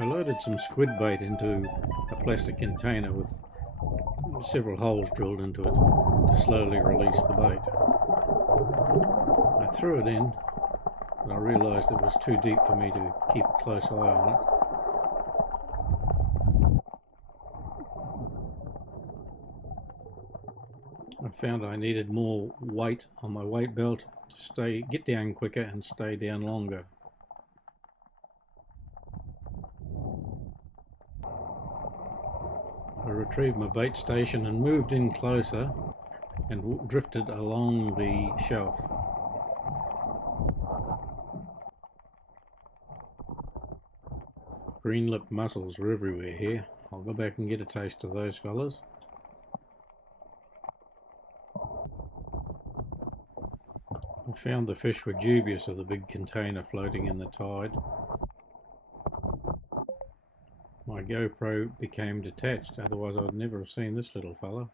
I loaded some squid bait into a plastic container with several holes drilled into it to slowly release the bait. I threw it in, but I realised it was too deep for me to keep a close eye on it. I found I needed more weight on my weight belt to get down quicker and stay down longer. I retrieved my bait station and moved in closer and drifted along the shelf. Green lip mussels were everywhere here. I'll go back and get a taste of those fellas. I found the fish were dubious of the big container floating in the tide. My GoPro became detached, otherwise I would never have seen this little fella.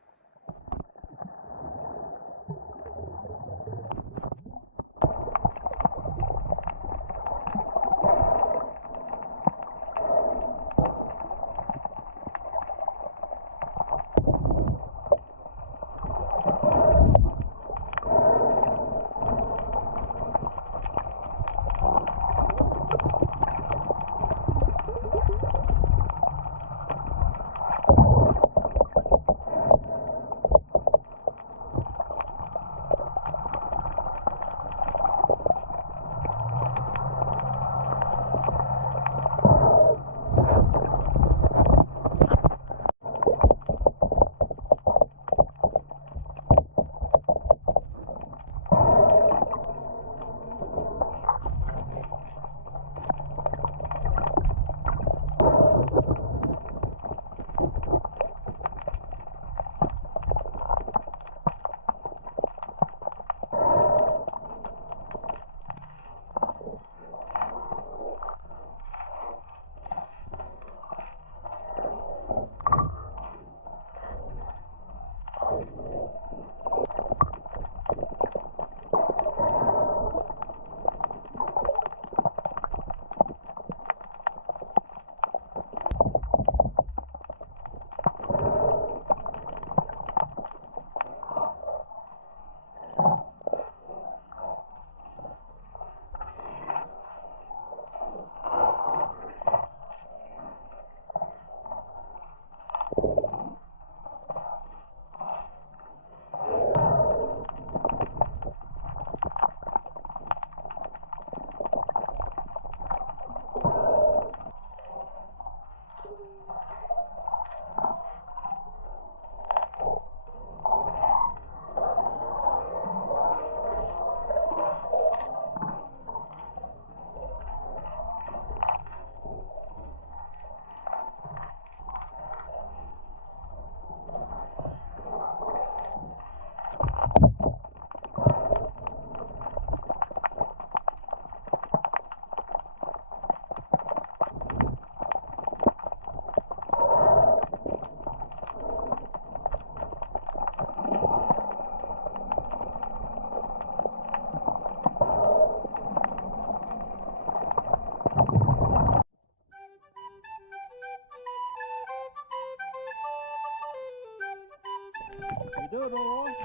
You do it all right?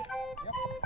Yep.